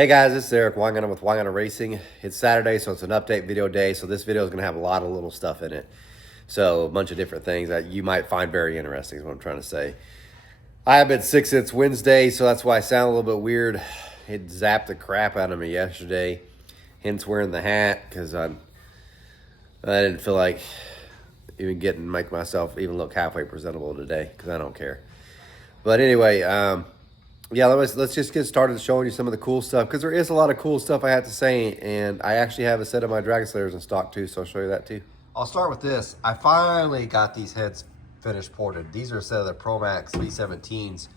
Hey guys, this is Eric Wangana with Wangana Racing. It's Saturday, so it's an update video day. So this video is going to have a lot of little stuff in it. So a bunch of different things that you might find very interesting is what I'm trying to say. I have been sick since Wednesday, so that's why I sound a little bit weird. It zapped the crap out of me yesterday. Hence wearing the hat because I didn't feel like even make myself even look halfway presentable today because I don't care. But anyway, yeah, let's just get started showing you some of the cool stuff because there is a lot of cool stuff I have to say, and I actually have a set of my Dragon Slayers in stock too, so I'll show you that too. I'll start with this. I finally got these heads finished ported. These are a set of the Pro Max 317s.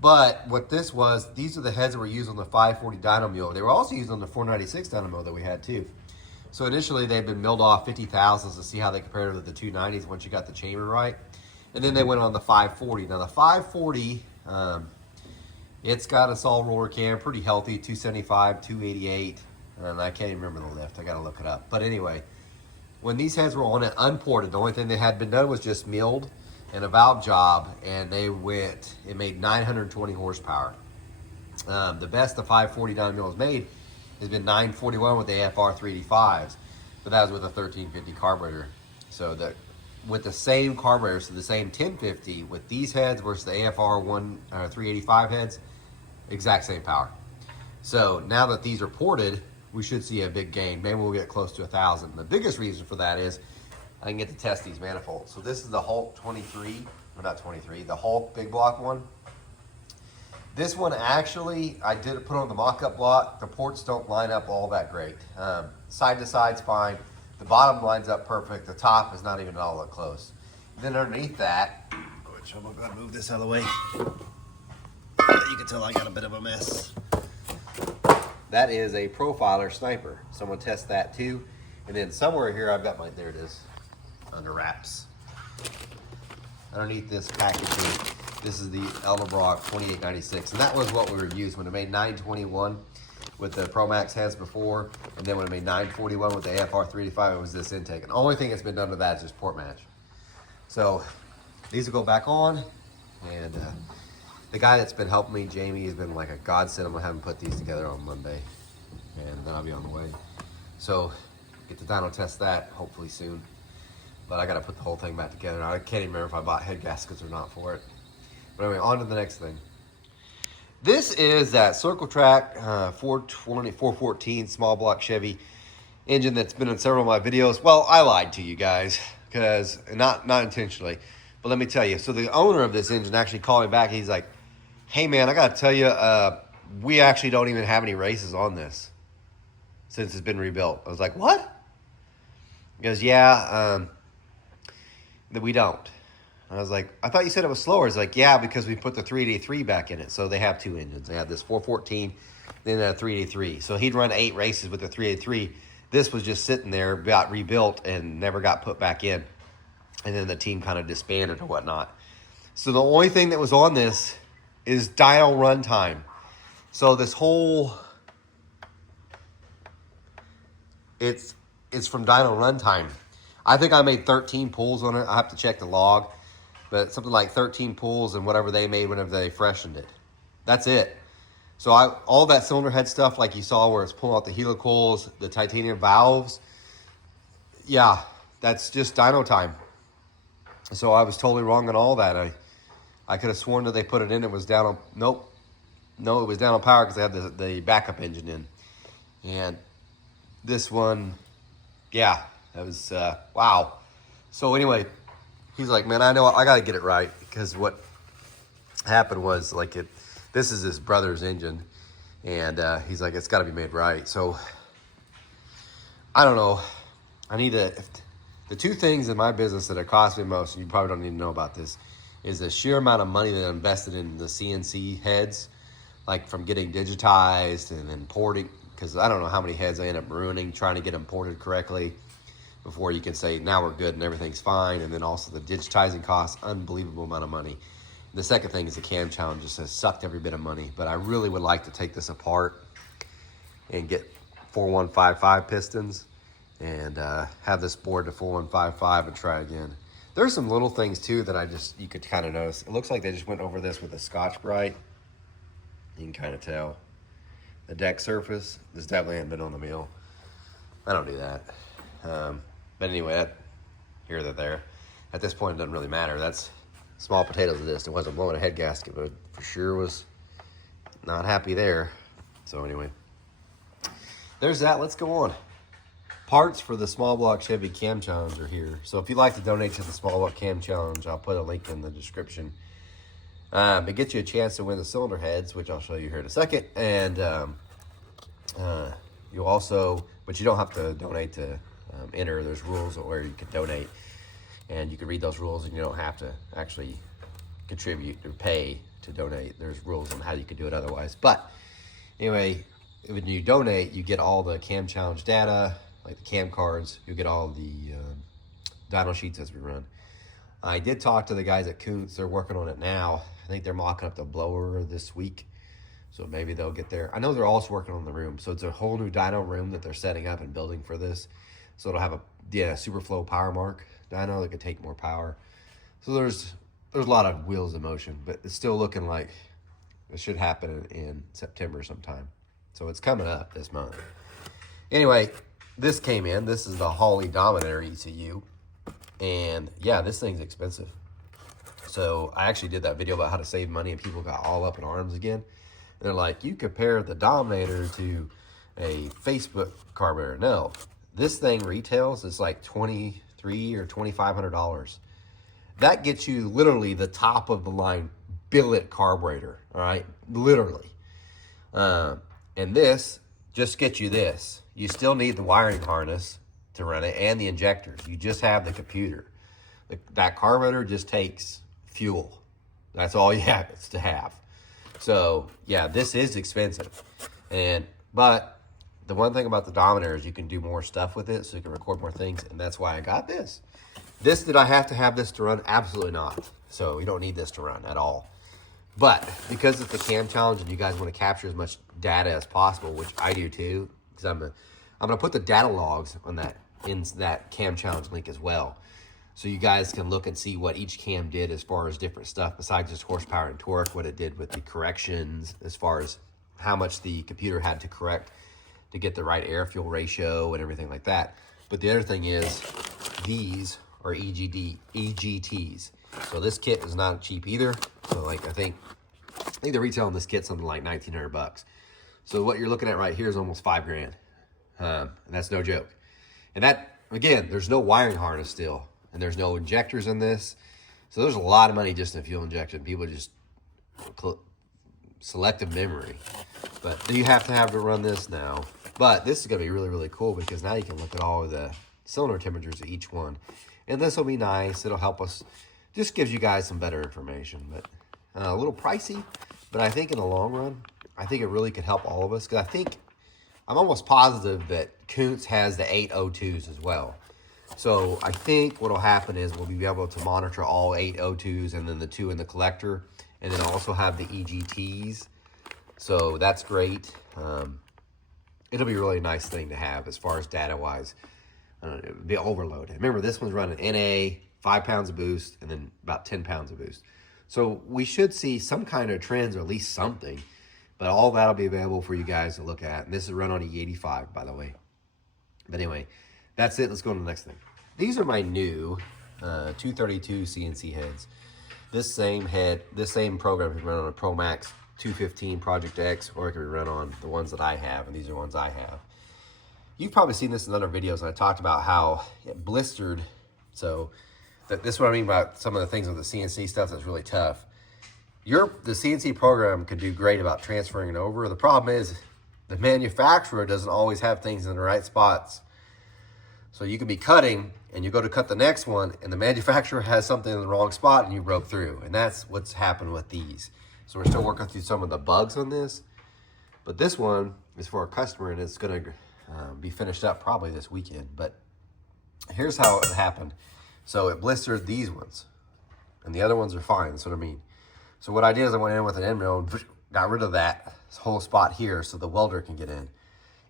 But what this was, these are the heads that were used on the 540 dyno mule. They were also used on the 496 dyno mule that we had too. So initially they've been milled off 50,000s to see how they compared to the 290s once you got the chamber right. And then they went on the 540. Now the 540, it's got a solid roller cam, pretty healthy, 275, 288, and I can't even remember the lift. I got to look it up. But anyway, when these heads were on it unported, the only thing that had been done was just milled and a valve job, and it made 920 horsepower. The best the 540 dyno mule has made has been 941 with the AFR 385s, but that was with a 1350 carburetor. So with the same carburetor, so the same 1050 with these heads versus the AFR 385 heads, exact same power. So now that these are ported, we should see a big gain. Maybe we'll get close to 1,000. The biggest reason for that is I can get to test these manifolds. So this is the Hulk 23, or not 23, the Hulk big block one. This one actually, I did put on the mock-up block. The ports don't line up all that great. Side to side's fine. The bottom lines up perfect. The top is not even all that close. Then underneath that, which I'm gonna move this out of the way. You can tell I got a bit of a mess. That is a profiler sniper. So I'm gonna test that too. And then somewhere here I've got there it is, under wraps. Underneath this packaging, this is the Edelbrock 2896. And that was what we were using when it made 921 with the Pro Max heads before. And then when it made 941 with the AFR 385, it was this intake. And the only thing that's been done to that is just port match. So these will go back on. And the guy that's been helping me, Jamie, has been like a godsend. I'm gonna have him put these together on Monday, and then I'll be on the way. So get the dyno test that hopefully soon. But I gotta put the whole thing back together. I can't even remember if I bought head gaskets or not for it. But anyway, on to the next thing. This is that Circle Track 414 small block Chevy engine that's been in several of my videos. Well, I lied to you guys because not intentionally, but let me tell you. So the owner of this engine actually called me back. He's like, "Hey man, I gotta tell you, we actually don't even have any races on this since it's been rebuilt." I was like, "What?" He goes, "Yeah, that we don't." And I was like, "I thought you said it was slower." He's like, "Yeah, because we put the 383 back in it." So they have two engines. They have this 414, then a 383. So he'd run 8 races with the 383. This was just sitting there, got rebuilt, and never got put back in. And then the team kind of disbanded or whatnot. So the only thing that was on this is dyno runtime. So this whole, it's from dyno runtime. I think I made 13 pulls on it. I have to check the log. But something like 13 pulls and whatever they made whenever they freshened it. That's it. So all that cylinder head stuff like you saw where it's pulling out the helicals, the titanium valves, yeah, that's just dyno time. So I was totally wrong on all that. I could have sworn that they put it in, it was down on, nope. No, it was down on power because they had the backup engine in. And this one, yeah, that was, wow. So anyway, he's like, "Man, I know I got to get it right," because what happened was this is his brother's engine, and he's like, "It's got to be made right." So I don't know. I need to. The two things in my business that have cost me most, and you probably don't need to know about this, is the sheer amount of money that I invested in the CNC heads, like from getting digitized and then porting, because I don't know how many heads I end up ruining trying to get them ported correctly before you can say, now we're good and everything's fine. And then also the digitizing costs, unbelievable amount of money. The second thing is the cam challenge just has sucked every bit of money. But I really would like to take this apart and get 4155 pistons and have this board to 4155 and try again. There's some little things too that you could kind of notice. It looks like they just went over this with a Scotch-Brite. You can kind of tell the deck surface. This definitely hadn't been on the mill. I don't do that. But anyway, here or there. At this point, it doesn't really matter. That's small potatoes of this. It wasn't blowing a head gasket, but for sure was not happy there. So anyway, there's that. Let's go on. Parts for the small block Chevy Cam Challenge are here. So if you'd like to donate to the small block Cam Challenge, I'll put a link in the description. It gets you a chance to win the cylinder heads, which I'll show you here in a second. And you'll also, but you don't have to donate to enter. There's rules where you can donate, and you can read those rules, and you don't have to actually contribute or pay to donate. There's rules on how you can do it otherwise. But anyway, when you donate, you get all the Cam Challenge data, like the cam cards. You get all the dyno sheets as we run. I did talk to the guys at Kuntz. They're working on it now. I think they're mocking up the blower this week, so maybe they'll get there. I know they're also working on the room, so it's a whole new dyno room that they're setting up and building for this. So it'll have a Superflow Power Mark dyno that could take more power. So there's a lot of wheels in motion, but it's still looking like it should happen in September sometime. So it's coming up this month. Anyway, this came in. This is the Holley Dominator ECU. And yeah, this thing's expensive. So I actually did that video about how to save money, and people got all up in arms again. And they're like, you compare the Dominator to a Facebook carburetor. No, this thing retails, it's like $2,300 or $2,500. That gets you literally the top of the line billet carburetor, all right? Literally. And this just gets you this. You still need the wiring harness to run it and the injectors. You just have the computer. That carburetor just takes fuel. That's all you have to have. So yeah, this is expensive. But the one thing about the Dominator is you can do more stuff with it, so you can record more things, and that's why I got this. Did I have to have this to run? Absolutely not. So you don't need this to run at all. But because it's the Cam Challenge and you guys want to capture as much data as possible, which I do too, because I'm gonna put the data logs on that in that Cam Challenge link as well, so you guys can look and see what each cam did as far as different stuff besides just horsepower and torque, what it did with the corrections, as far as how much the computer had to correct to get the right air fuel ratio and everything like that. But the other thing is, these are EGTs. So this kit is not cheap either. So like I think the retail on this kit's something like $1,900. So what you're looking at right here is almost $5,000, and that's no joke. And that, again, there's no wiring harness still, and there's no injectors in this. So there's a lot of money just in fuel injection. People just selective memory, but you have to run this now. But this is going to be really, really cool, because now you can look at all of the cylinder temperatures of each one. And this will be nice. It'll help us. Just gives you guys some better information. But a little pricey, but I think in the long run, I think it really could help all of us. Because I'm almost positive that Kuntz has the 802s as well. So I think what will happen is we'll be able to monitor all 802s and then the 2 in the collector, and then also have the EGTs. So that's great. It'll be a really nice thing to have as far as data-wise. It'll be overloaded. Remember, this one's running NA, 5 pounds of boost, and then about 10 pounds of boost. So we should see some kind of trends, or at least something. But all that'll be available for you guys to look at. And this is run on E85, by the way. But anyway, that's it. Let's go on to the next thing. These are my new 232 CNC heads. This same program can run on a Pro Max 215 Project X, or it can be run on the ones that I have, and these are the ones I have. You've probably seen this in other videos, and I talked about how it blistered. So this is what I mean about some of the things with the CNC stuff that's really tough. The CNC program can do great about transferring it over. The problem is the manufacturer doesn't always have things in the right spots. So you can be cutting, and you go to cut the next one, and the manufacturer has something in the wrong spot, and you broke through. And that's what's happened with these. So we're still working through some of the bugs on this. But this one is for a customer, and it's going to be finished up probably this weekend. But here's how it happened. So it blistered these ones, and the other ones are fine. That's what I mean. So what I did is I went in with an end mill and got rid of that whole spot here so the welder can get in.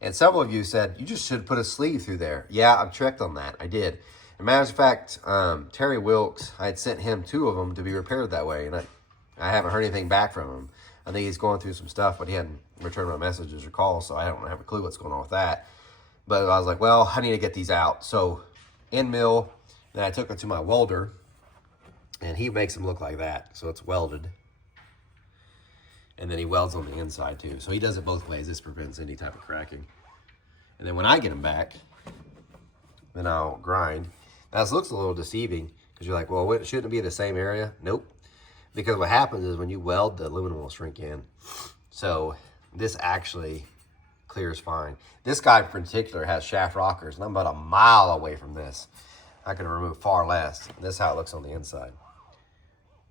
And several of you said, you just should put a sleeve through there. Yeah, I've checked on that. I did. As a matter of fact, Terry Wilkes, I had sent him 2 of them to be repaired that way, and I haven't heard anything back from him. I think he's going through some stuff, but he hadn't returned my messages or calls, so I don't have a clue what's going on with that. But I was like, well, I need to get these out. So end mill, then I took it to my welder, and he makes them look like that. So it's welded. And then he welds on the inside too. So he does it both ways. This prevents any type of cracking. And then when I get them back, then I'll grind. Now this looks a little deceiving because you're like, well, shouldn't it be the same area? Nope. Because what happens is when you weld, the aluminum will shrink in. So this actually clears fine. This guy in particular has shaft rockers, and I'm about a mile away from this. I can remove far less. This is how it looks on the inside.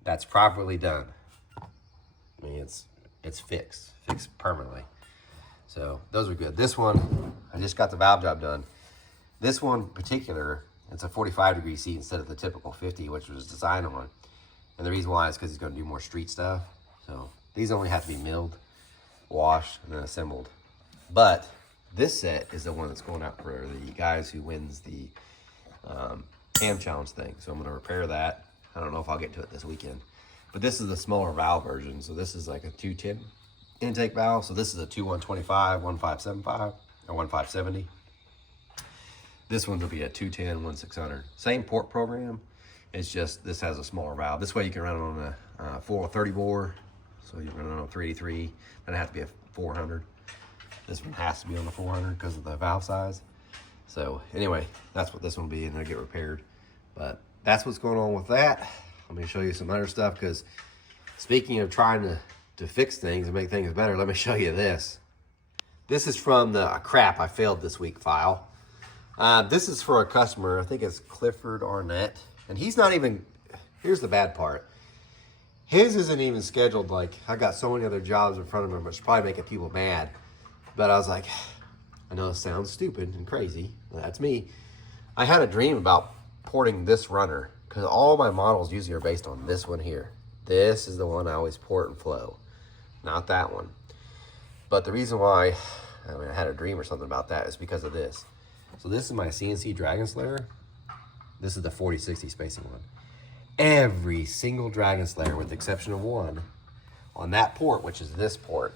That's properly done. I mean, it's fixed permanently. So those are good. This one, I just got the valve job done. This one in particular, it's a 45-degree seat instead of the typical 50, which was designed on. And the reason why is because he's going to do more street stuff. So these only have to be milled, washed, and then assembled. But this set is the one that's going out for the guys who wins the cam challenge thing. So I'm going to repair that. I don't know if I'll get to it this weekend. But this is the smaller valve version. So this is like a 210 intake valve. So this is a 2125, 1575, or 1570. This one will be a 210, 1600. Same port program. It's just this has a smaller valve. This way you can run it on a 430 bore. So you run it on a 383. Then it has to be a 400. This one has to be on the 400 because of the valve size. So anyway, that's what this one will be, and it'll get repaired. But that's what's going on with that. Let me show you some other stuff, because speaking of trying to fix things and make things better, let me show you this. This is from the crap I failed this week file. This is for a customer. I think it's Clifford Arnett. And he's not even, here's the bad part. His isn't even scheduled. Like, I got so many other jobs in front of him, which probably making people mad. But I was like, I know it sounds stupid and crazy. That's me. I had a dream about porting this runner, because all my models usually are based on this one here. This is the one I always port and flow, not that one. But the reason why I had a dream or something about that is because of this. So this is my CNC Dragon Slayer. This is the 40-60 spacing one. Every single Dragon Slayer, with the exception of one, on that port, which is this port,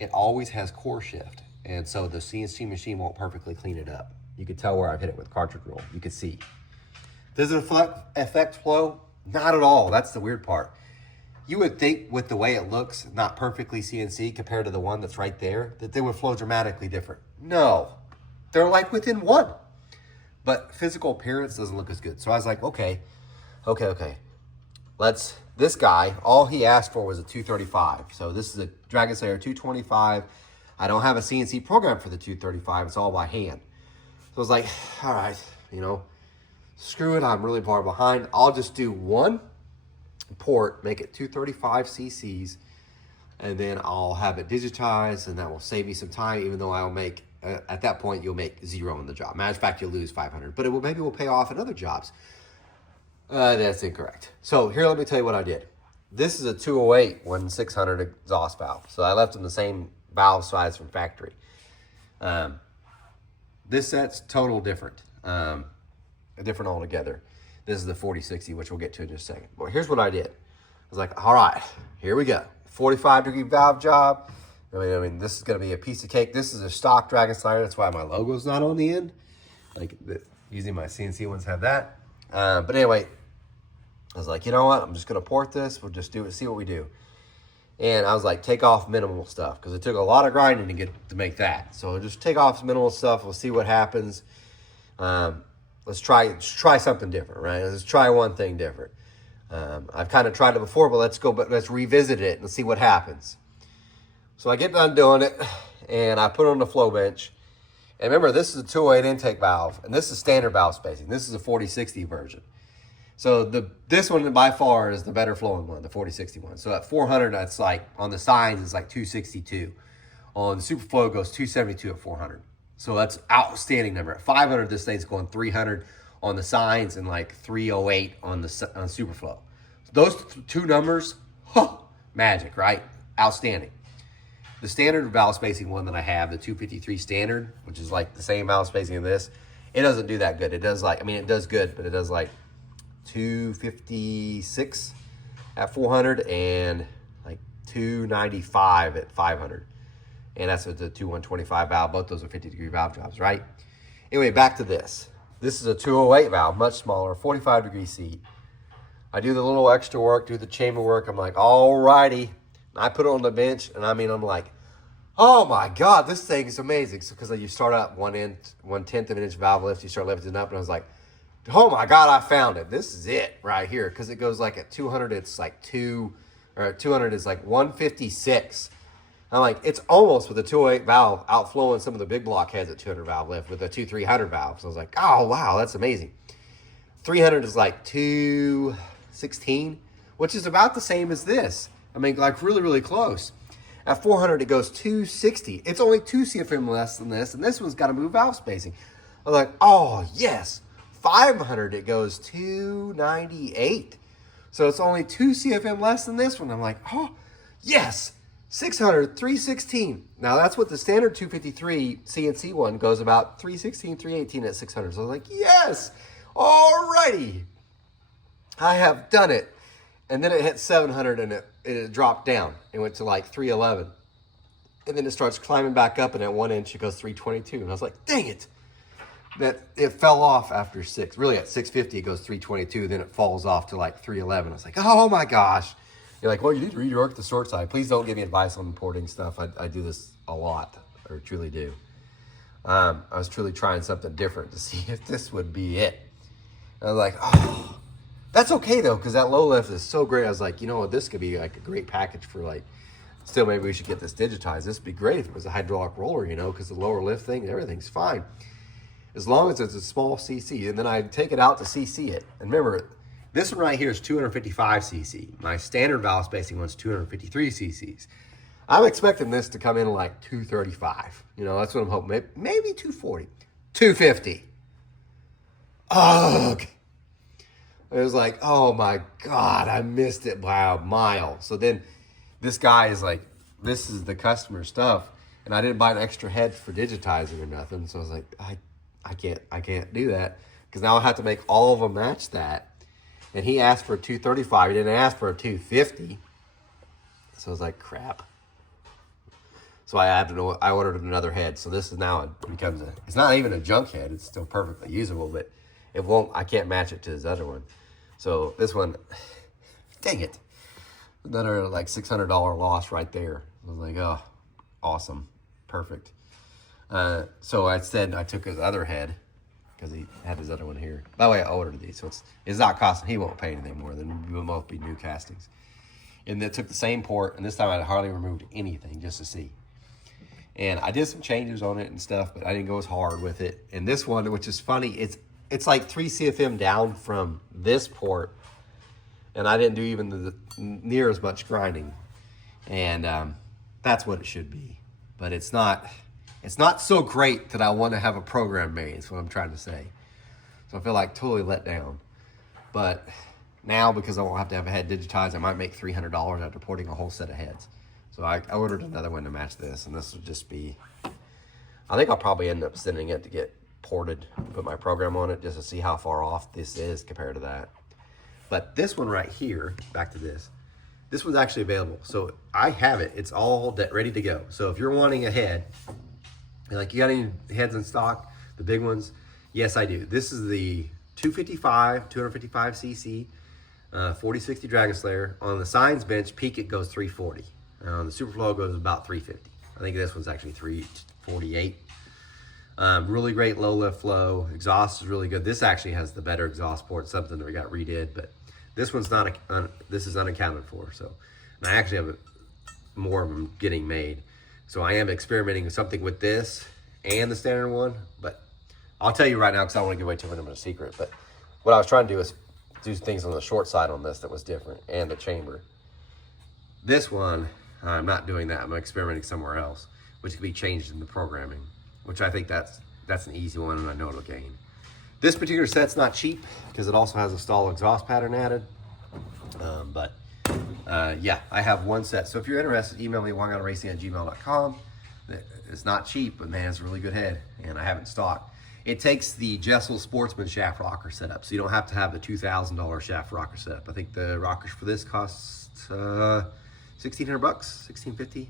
it always has core shift. And so the CNC machine won't perfectly clean it up. You can tell where I've hit it with cartridge roll. You can see. Does it affect flow? Not at all. That's the weird part. You would think with the way it looks, not perfectly CNC compared to the one that's right there, that they would flow dramatically different. No. They're like within one. But physical appearance doesn't look as good. So I was like, okay. This guy, all he asked for was a 235. So this is a Dragon Slayer 225. I don't have a CNC program for the 235. It's all by hand. So I was like, all right, screw it. I'm really far behind. I'll just do one port, make it 235 cc's, and then I'll have it digitized, and that will save me some time, even though I'll make, at that point, you'll make zero in the job. Matter of fact, you'll lose 500, but maybe will pay off in other jobs. That's incorrect. So here, let me tell you what I did. This is a 208 1600 exhaust valve. So I left them the same valve size from factory. This set's total different. Different altogether. This is the 40-60, which we'll get to in just a second. Well, here's what I did. I was like, all right, here we go. 45-degree valve job. I mean, this is going to be a piece of cake. This is a stock Dragon Slayer. That's why my logo's not on the end. Usually my CNC ones have that. But anyway, I was like, you know what? I'm just going to port this. We'll just do it, see what we do. And I was like, take off minimal stuff, because it took a lot of grinding to make that. So just take off some minimal stuff. We'll see what happens. Let's try something different, right? Let's try one thing different. I've kind of tried it before, but let's revisit it and see what happens. So I get done doing it, and I put it on the flow bench. And remember, this is a 208 intake valve, and this is standard valve spacing. This is a 40-60 version. So this one by far is the better flowing one, the 40-60 one. So at 400, that's like, on the signs, it's like 262. On the Superflow, it goes 272 at 400. So that's outstanding number. At 500, this thing's going 300 on the signs and like 308 on Superflow. Those two numbers, magic, right? Outstanding. The standard valve spacing one that I have, the 253 standard, which is like the same valve spacing as this, it doesn't do that good. It does it does good, but it does like 256 at 400 and like 295 at 500. And that's with the 2125 valve. Both those are 50-degree valve jobs, right? Anyway, back to this. This is a 208 valve, much smaller, 45-degree seat. I do the little extra work, do the chamber work. I'm like, all righty. I put it on the bench, and I mean, I'm like, oh my God, this thing is amazing. So, because you start out 1/10 of an inch valve lift, you start lifting up, and I was like, oh my God, I found it. This is it right here. Because it goes like at 200, it's like 200 is like 156. I'm like, it's almost with a 208 valve outflowing some of the big block heads at 200 valve lift with a 300 valve. So I was like, oh wow, that's amazing. 300 is like 216, which is about the same as this. I mean, like really, really close. At 400, it goes 260. It's only 2 CFM less than this, and this one's got to move valve spacing. I was like, oh, yes. 500, it goes 298. So it's only 2 CFM less than this one. I'm like, oh, yes. 600, 316. Now, that's what the standard 253 CNC one goes about 316, 318 at 600. So I was like, yes. All righty. I have done it. And then it hit 700 and it dropped down. It went to like 311. And then it starts climbing back up, and at 1 inch it goes 322. And I was like, dang it. That it fell off after 6. Really at 650 it goes 322. Then it falls off to like 311. I was like, oh my gosh. You're like, well, you need to rework the short side. Please don't give me advice on importing stuff. I do this a lot, or truly do. I was truly trying something different to see if this would be it. And I was like, oh. That's okay though, because that low lift is so great. I was like, you know what, this could be like a great package for like, still maybe we should get this digitized. This would be great if it was a hydraulic roller, you know, because the lower lift thing, everything's fine. As long as it's a small CC. And then I take it out to CC it. And remember, this one right here is 255 CC. My standard valve spacing one's 253 CCs. I'm expecting this to come in like 235. You know, that's what I'm hoping. Maybe 240. 250. Ugh. It was like, oh my God, I missed it by a mile. So then this guy is like, this is the customer stuff. And I didn't buy an extra head for digitizing or nothing. So I was like, I can't do that. Because now I have to make all of them match that. And he asked for a 235. He didn't ask for a 250. So I was like, crap. So I ordered another head. So this is now, it becomes it's not even a junk head. It's still perfectly usable, but I can't match it to his other one. So this one, dang it. Another like $600 loss right there. I was like, oh, awesome. Perfect. So I took his other head because he had his other one here. By the way, I ordered these. So it's not costing, he won't pay anything more than we'll both be new castings. And then took the same port, and this time I hardly removed anything just to see. And I did some changes on it and stuff, but I didn't go as hard with it. And this one, which is funny, it's like 3 CFM down from this port, and I didn't do even near as much grinding. And that's what it should be. But it's not so great that I want to have a program made, is what I'm trying to say. So I feel like totally let down. But now, because I won't have to have a head digitized, I might make $300 after porting a whole set of heads. So I ordered another one to match this, and this will just be, I think I'll probably end up sending it to get ported, put my program on it just to see how far off this is compared to that. But this one right here, back to this one's actually available. So I have it. It's all ready to go. So if you're wanting a head, like, you got any heads in stock, the big ones? Yes, I do. This is the 255 cc, 4060 Dragon Slayer. On the Signs bench, peak it goes 340. On the Superflow goes about 350. I think this one's actually 348. Really great low lift flow. Exhaust is really good. This actually has the better exhaust port, something that we got redid, but this one's not, this is unaccounted for. So, and I actually have more of them getting made. So I am experimenting with something with this and the standard one, but I'll tell you right now because I don't want to give away too much of a secret. But what I was trying to do is do things on the short side on this that was different, and the chamber. This one, I'm not doing that. I'm experimenting somewhere else, which can be changed in the programming, which I think that's an easy one, and I know it'll gain. This particular set's not cheap because it also has a stall exhaust pattern added. Yeah, I have one set. So if you're interested, email me wangotaracing@gmail.com. It's not cheap, but man, it's a really good head, and I have it in stock. It takes the Jessel Sportsman shaft rocker setup, so you don't have to have the $2,000 shaft rocker setup. I think the rockers for this cost $1,600, $1,650.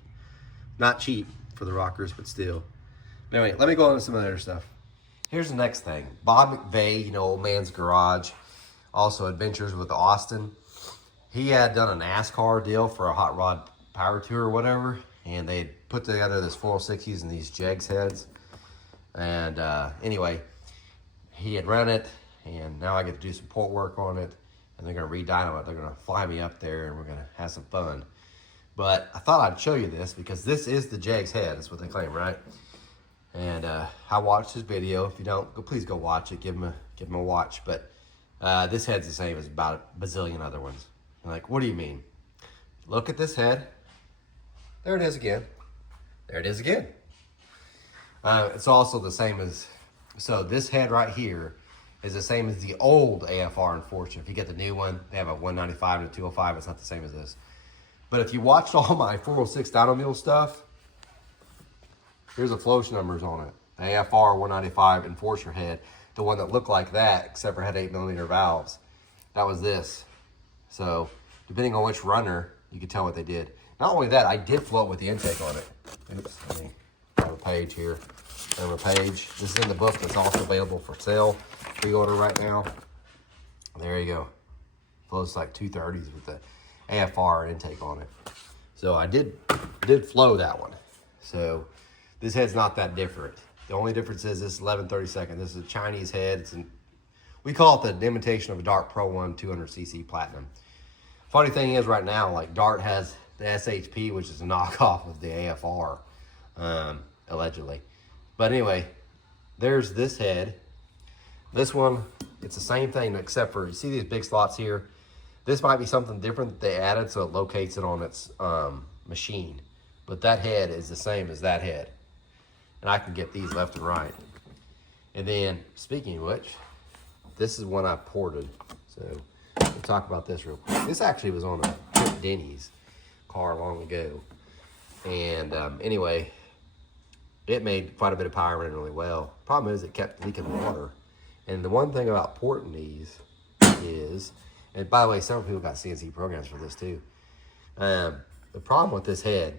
Not cheap for the rockers, but still. Anyway, let me go on to some other stuff. Here's the next thing. Bob McVeigh, you know, Old Man's Garage, also Adventures with Austin. He had done a NASCAR deal for a hot rod power tour or whatever, and they had put together this 406 using these Jegs heads. And anyway, he had run it, and now I get to do some port work on it, and they're going to re-dyno it. They're going to fly me up there, and we're going to have some fun. But I thought I'd show you this because this is the Jegs head. That's what they claim, right? And I watched his video. If you don't, please go watch it. Give him a watch. But this head's the same as about a bazillion other ones. I'm like, what do you mean? Look at this head. There it is again. There it is again. It's also the same as, so this head right here is the same as the old AFR, unfortunately. If you get the new one, they have a 195 and a 205. It's not the same as this. But if you watched all my 406 dyno mule stuff, here's the flow numbers on it. The AFR 195 Enforcer head, the one that looked like that, except for had 8mm valves. That was this. So depending on which runner, you could tell what they did. Not only that, I did float with the intake on it. Oops, let me grab a page here. Grab a page. This is in the book that's also available for sale. Pre-order right now. There you go. Flows like 230s with the AFR intake on it. So I did flow that one. So this head's not that different. The only difference is this is 11/32. This is a Chinese head. We call it the imitation of a Dart Pro 1 200cc Platinum. Funny thing is right now, like Dart has the SHP, which is a knockoff of the AFR, allegedly. But anyway, there's this head. This one, it's the same thing except for, you see these big slots here? This might be something different that they added so it locates it on its machine. But that head is the same as that head. And I can get these left and right. And then, speaking of which, this is one I ported. So we'll talk about this real quick. This actually was on a Denny's car long ago. And anyway, it made quite a bit of power running really well. Problem is it kept leaking water. And the one thing about porting these is, and by the way, several people got CNC programs for this too. The problem with this head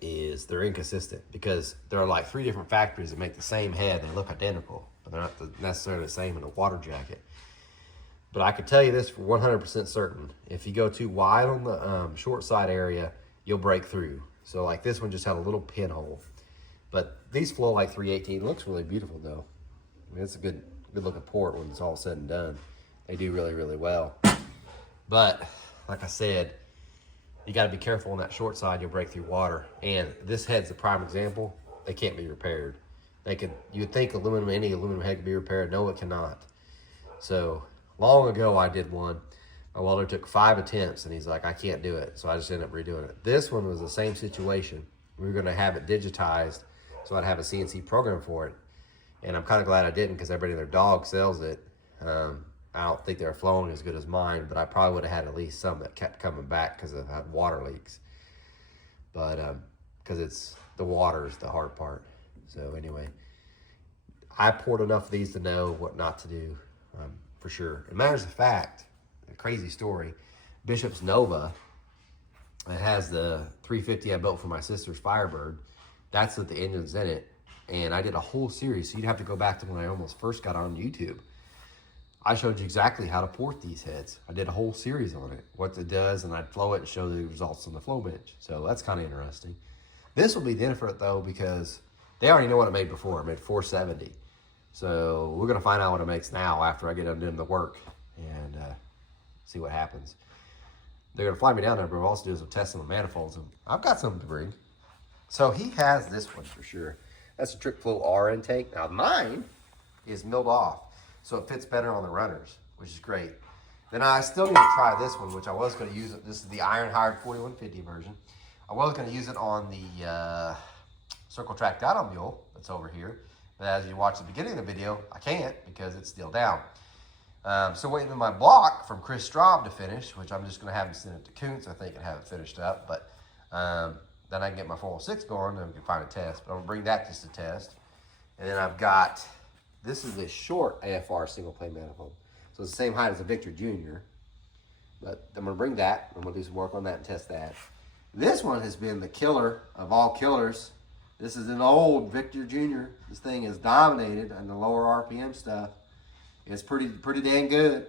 is they're inconsistent because there are like 3 different factories that make the same head. They look identical, but they're not necessarily the same in a water jacket. But I can tell you this for 100% certain. If you go too wide on the short side area, you'll break through. So like this one just had a little pinhole. But these flow like 318. Looks really beautiful though. I mean, it's a good looking port when it's all said and done. They do really, really well. But like I said, you got to be careful on that short side. You'll break through water. And this head's a prime example. They can't be repaired. You would think any aluminum head could be repaired. No, it cannot. So long ago, I did one. My welder took 5 attempts, and he's like, I can't do it. So I just ended up redoing it. This one was the same situation. We were going to have it digitized, so I'd have a CNC program for it. And I'm kind of glad I didn't because everybody and their dog sells it. I don't think they're flowing as good as mine, but I probably would have had at least some that kept coming back because I've had water leaks. But because it's the water is the hard part. So anyway, I poured enough of these to know what not to do for sure. It matters of fact, a crazy story. Bishop's Nova, it has the 350 I built for my sister's Firebird. That's what the engine's in it. And I did a whole series, so you'd have to go back to when I almost first got on YouTube. I showed you exactly how to port these heads. I did a whole series on it, what it does, and I'd flow it and show the results on the flow bench. So that's kind of interesting. This will be different though because they already know what it made before. It made 470. So we're gonna find out what it makes now after I get done doing the work and see what happens. They're gonna fly me down there, but we're also doing some testing on manifolds. And I've got something to bring. So he has this one for sure. That's a Trick Flow R intake. Now mine is milled off, so it fits better on the runners, which is great. Then I still need to try this one, which I was going to use it. This is the Iron Hired 4150 version. I was going to use it on the Circle Track dyno mule that's over here. But as you watch the beginning of the video, I can't because it's still down. So waiting on my block from Chris Straub to finish, which I'm just going to have him send it to Kuntz, I think, and have it finished up. But then I can get my 406 going and we can find a test. But I'm going to bring that just to test. And then I've got, this is a short AFR single play manifold. So it's the same height as a Victor Jr. But I'm going to bring that. I'm going to do some work on that and test that. This one has been the killer of all killers. This is an old Victor Jr. This thing is dominated on the lower RPM stuff. It's pretty dang good.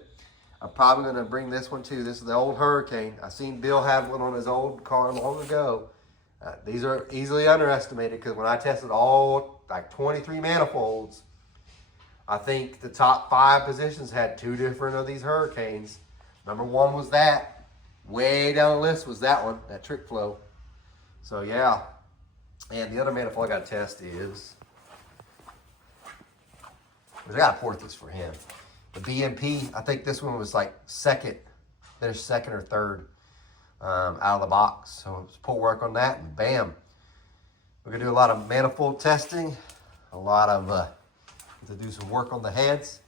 I'm probably going to bring this one too. This is the old Hurricane. I seen Bill have one on his old car long ago. These are easily underestimated because when I tested all like 23 manifolds, I think the top 5 positions had 2 different of these Hurricanes. Number 1 was that. Way down the list was that one, that Trick Flow. So yeah. And the other manifold I got to test is, I got to port this for him. The BMP, I think this one was like second. There's second or third out of the box. So let's put work on that and bam. We're gonna do a lot of manifold testing, a lot of, to do some work on the heads,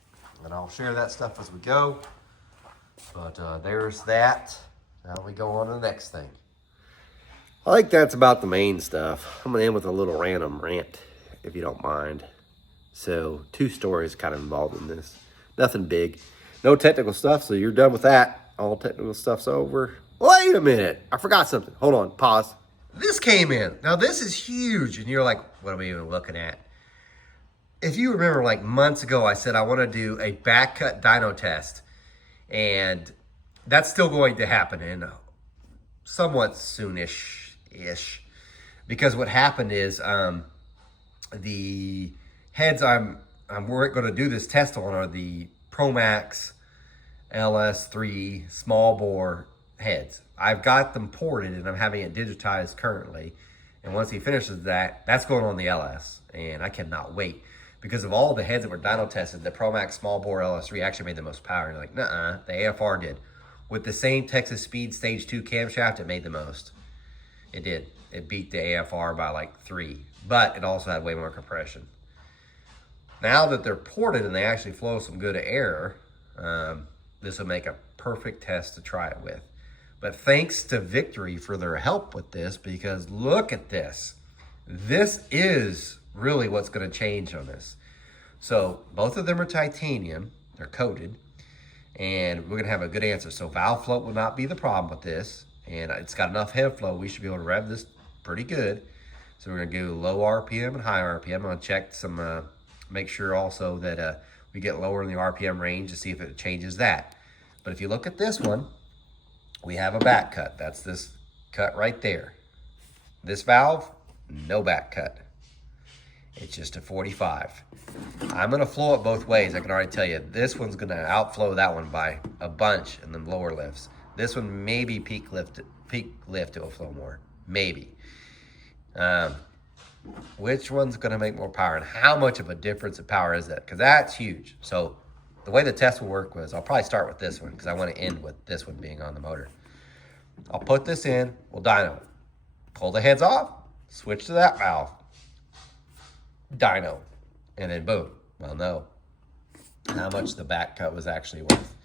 and I'll share that stuff as we go. But there's that. Now we go on to the next thing. I think that's about the main stuff. I'm gonna end with a little random rant, if you don't mind. So 2 stories kind of involved in this. Nothing big. No technical stuff, so you're done with that. All technical stuff's over. Wait a minute. I forgot something. Hold on. Pause. This came in. Now, this is huge, and you're like, what are we even looking at? If you remember, like months ago, I said I want to do a back cut dyno test, and that's still going to happen in somewhat soonish-ish, because what happened is the heads I'm going to do this test on are the ProMax LS3 small bore heads. I've got them ported and I'm having it digitized currently. And once he finishes that, that's going on the LS. And I cannot wait. Because of all the heads that were dyno tested, the ProMax small bore LS3 actually made the most power. And you're like, nuh-uh, the AFR did. With the same Texas Speed Stage 2 camshaft, it made the most. It did. It beat the AFR by like 3. But it also had way more compression. Now that they're ported and they actually flow some good air, this will make a perfect test to try it with. But thanks to Victory for their help with this, because look at this. This is really what's going to change on this. So both of them are titanium. They're coated. And we're going to have a good answer. So valve float will not be the problem with this. And it's got enough head flow. We should be able to rev this pretty good. So we're going to do low RPM and high RPM. I'm going to check some... make sure also that we get lower in the RPM range to see if it changes that. But if you look at this one, we have a back cut. That's this cut right there. This valve, no back cut. It's just a 45. I'm gonna flow it both ways. I can already tell you, this one's gonna outflow that one by a bunch in the lower lifts. This one maybe peak lift it will flow more, maybe. Which one's going to make more power and how much of a difference in power is that? Because that's huge. So the way the test will work was I'll probably start with this one because I want to end with this one being on the motor. I'll put this in, we'll dyno it. Pull the heads off, switch to that valve, dyno, and then boom. Well, no. How much the back cut was actually worth.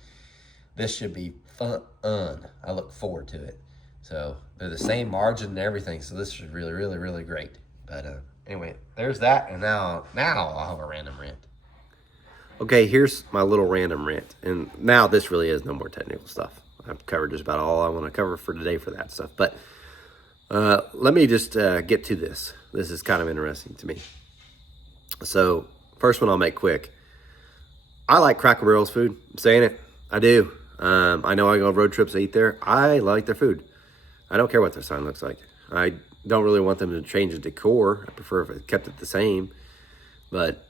This should be fun. I look forward to it. So they're the same margin and everything. So this is really, really, really great. But anyway, there's that, and now I'll have a random rant. Okay, here's my little random rant, and now this really is no more technical stuff. I've covered just about all I want to cover for today for that stuff. But let me just get to this. This is kind of interesting to me. So first one I'll make quick. I like Cracker Barrel's food. I'm saying it. I do. I know I go on road trips to eat there. I like their food. I don't care what their sign looks like. I don't really want them to change the decor. I prefer if it kept it the same. But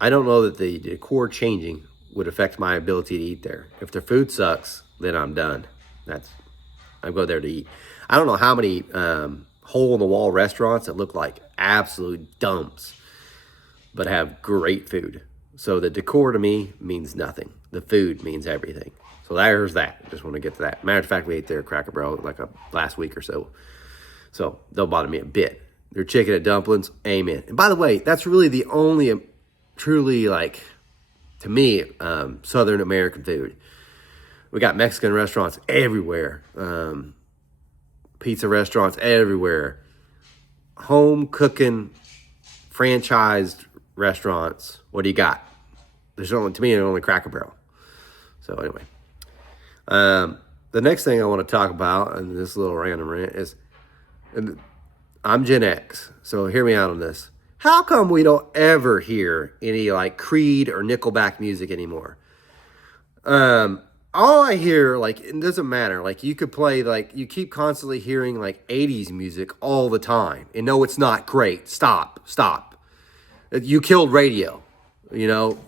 I don't know that the decor changing would affect my ability to eat there. If their food sucks, then I'm done. I go there to eat. I don't know how many hole-in-the-wall restaurants that look like absolute dumps, but have great food. So the decor to me means nothing. The food means everything. So there's that. Just want to get to that. Matter of fact, we ate there at Cracker Barrel like last week or so. So don't bother me a bit. Their chicken and dumplings, amen. And by the way, that's really the only truly, like, to me, Southern American food. We got Mexican restaurants everywhere. Pizza restaurants everywhere. Home cooking, franchised restaurants. What do you got? There's only, to me, only Cracker Barrel. So anyway. The next thing I want to talk about, and this little random rant, is and I'm Gen X, so hear me out on this. How come we don't ever hear any like Creed or Nickelback music anymore? All I hear, like, it doesn't matter. Like, you could play, like, you keep constantly hearing, like, 80s music all the time. And no, it's not great. Stop. You killed radio. You know,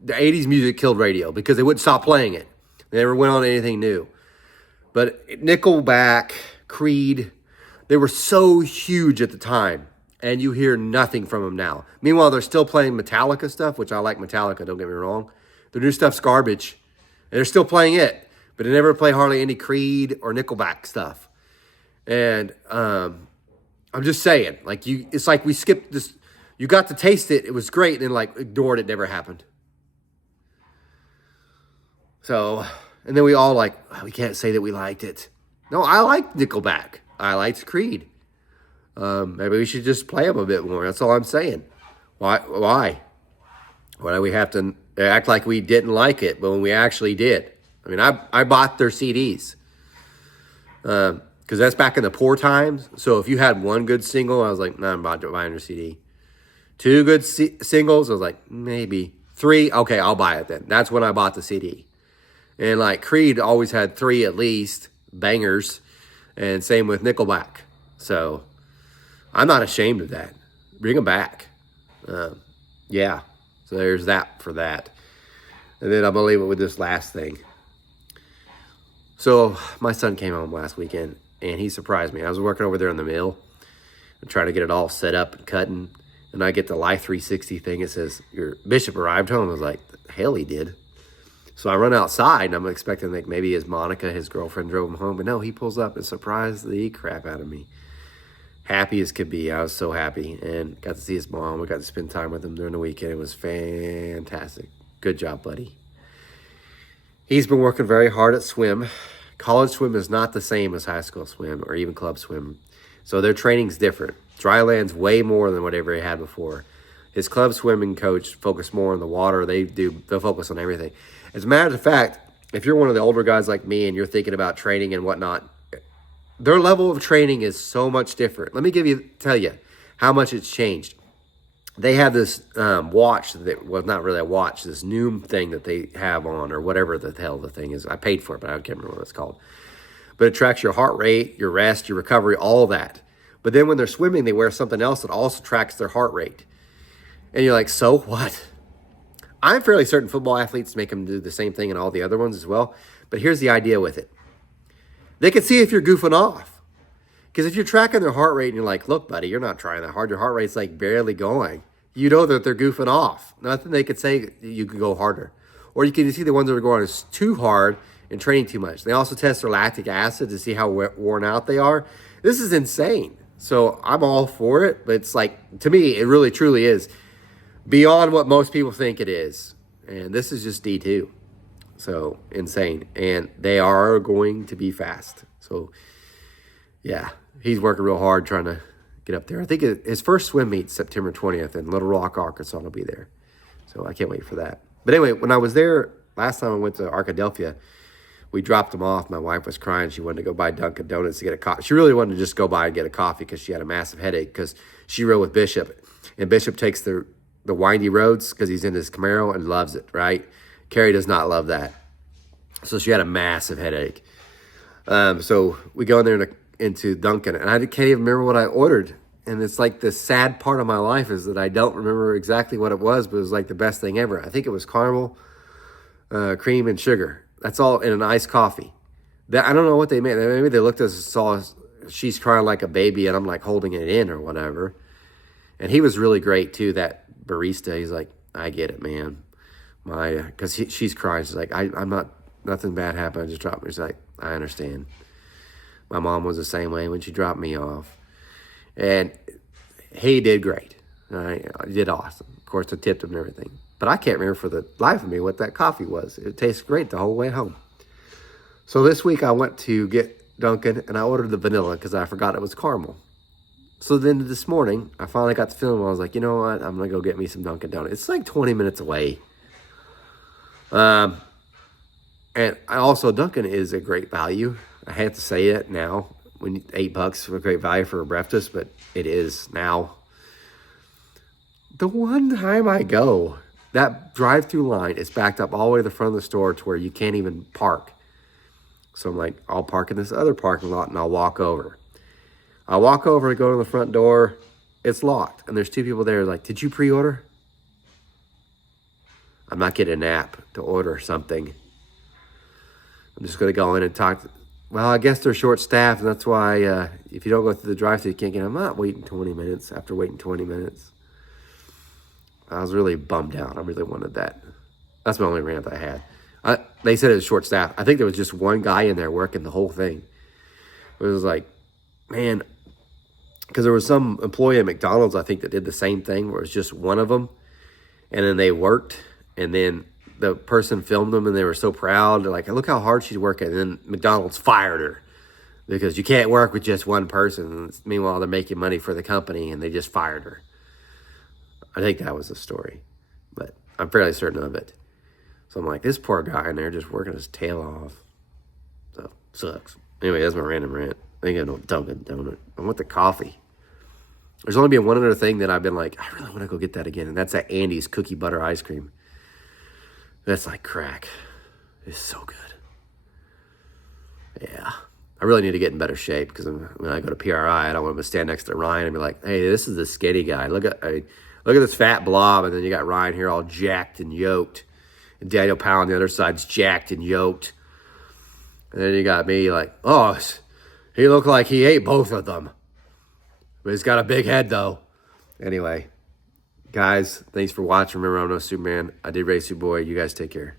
the 80s music killed radio because they wouldn't stop playing it. They never went on to anything new. But Nickelback, Creed, they were so huge at the time. And you hear nothing from them now. Meanwhile, they're still playing Metallica stuff, which I like Metallica, don't get me wrong. Their new stuff's garbage. And they're still playing it, but they never play hardly any Creed or Nickelback stuff. And I'm just saying, like, it's like we skipped this. You got to taste it. It was great. And then, like, ignored it. Never happened. So, and then we all like, oh, we can't say that we liked it. No, I liked Nickelback. I liked Creed. Maybe we should just play them a bit more. That's all I'm saying. Why? Why do we have to act like we didn't like it, but when we actually did? I mean, I bought their CDs. Because that's back in the poor times. So if you had one good single, I was like, nah, I'm about to buy your CD. Two good singles, I was like, maybe. Three, okay, I'll buy it then. That's when I bought the CD. And like Creed always had three at least, bangers. And same with Nickelback. So I'm not ashamed of that. Bring them back. Yeah. So there's that for that. And then I'm going to leave it with this last thing. So my son came home last weekend, and he surprised me. I was working over there in the mill and trying to get it all set up and cutting. And I get the Life 360 thing. It says, your bishop arrived home. I was like, hell, he did. So I run outside, and I'm expecting like maybe his girlfriend drove him home. But no, he pulls up and surprised the crap out of me. Happy as could be. I was so happy, and got to see his mom. We got to spend time with him during the weekend. It was fantastic. Good job, buddy. He's been working very hard at swim. College swim is not the same as high school swim or even club swim. So their training's different. Dry land's way more than whatever he had before. His club swimming coach focused more on the water. They'll focus on everything. As a matter of fact, if you're one of the older guys like me and you're thinking about training and whatnot, their level of training is so much different. Let me tell you how much it's changed. They have this watch that was not really a watch, this new thing that they have on, or whatever the hell the thing is. I paid for it, but I can't remember what it's called. But it tracks your heart rate, your rest, your recovery, all that. But then when they're swimming, they wear something else that also tracks their heart rate. And you're like, so what? I'm fairly certain football athletes make them do the same thing and all the other ones as well. But here's the idea with it. They can see if you're goofing off. Because if you're tracking their heart rate and you're like, look, buddy, you're not trying that hard. Your heart rate's like barely going. You know that they're goofing off. Nothing they could say you could go harder. Or you can see the ones that are going too hard and training too much. They also test their lactic acid to see how worn out they are. This is insane. So I'm all for it. But it's like, to me, it really truly is beyond what most people think it is. And this is just D2. So insane. And they are going to be fast. So yeah, he's working real hard trying to get up there. I think his first swim meet's September 20th in Little Rock, Arkansas. Will be there. So I can't wait for that. But anyway, when I was there, last time I went to Arkadelphia, we dropped him off. My wife was crying. She wanted to go buy Dunkin' Donuts to get a coffee. She really wanted to just go by and get a coffee because she had a massive headache because she rode with Bishop. And Bishop takes the windy roads because he's in his Camaro and loves it, right? Carrie does not love that. So she had a massive headache. So we go in there into Dunkin', and I can't even remember what I ordered. And it's like the sad part of my life is that I don't remember exactly what it was, but it was like the best thing ever. I think it was caramel, cream, and sugar. That's all in an iced coffee. I don't know what they made. Maybe they looked at us and saw us, she's crying like a baby, and I'm like holding it in or whatever. And he was really great too, that barista. He's like, I get it, man. Because she's crying. She's like, I'm not, nothing bad happened. I just dropped me. She's like, I understand. My mom was the same way when she dropped me off. And he did great. He did awesome. Of course, I tipped him and everything. But I can't remember for the life of me what that coffee was. It tastes great the whole way home. So this week I went to get Dunkin', and I ordered the vanilla because I forgot it was caramel. So then this morning, I finally got the feeling where I was like, you know what? I'm going to go get me some Dunkin' Donuts. It's like 20 minutes away. And also, Dunkin' is a great value. I have to say it now. when $8 for a great value for a breakfast, but it is now. The one time I go, that drive-through line is backed up all the way to the front of the store to where you can't even park. So I'm like, I'll park in this other parking lot and I'll walk over. I walk over to go to the front door. It's locked. And there's two people there like, did you pre-order? I'm not getting an app to order something. I'm just going to go in and talk. Well, I guess they're short-staffed, and that's why if you don't go through the drive-thru, you can't get them. I'm not waiting 20 minutes after waiting 20 minutes. I was really bummed out. I really wanted that. That's my only rant I had. They said it was short-staffed. I think there was just one guy in there working the whole thing. It was like, man, because there was some employee at McDonald's, I think, that did the same thing where it was just one of them, and then they worked, and then the person filmed them, and they were so proud. They're like, look how hard she's working. And then McDonald's fired her because you can't work with just one person. Meanwhile, they're making money for the company, and they just fired her. I think that was the story, but I'm fairly certain of it. So I'm like, this poor guy in there just working his tail off. So, sucks. Anyway, that's my random rant. I think I know Dunkin' Donut. I want the coffee. There's only been one other thing that I've been like, I really want to go get that again, and that's that Andy's cookie butter ice cream. That's like crack. It's so good. Yeah. I really need to get in better shape because when I go to PRI, I don't want to stand next to Ryan and be like, hey, this is the skinny guy. Look at this fat blob, and then you got Ryan here all jacked and yoked. And Daniel Powell on the other side's jacked and yoked. And then you got me like, oh, he looked like he ate both of them. But he's got a big head, though. Anyway. Guys, thanks for watching. Remember, I'm no Superman. I did race you, boy. You guys take care.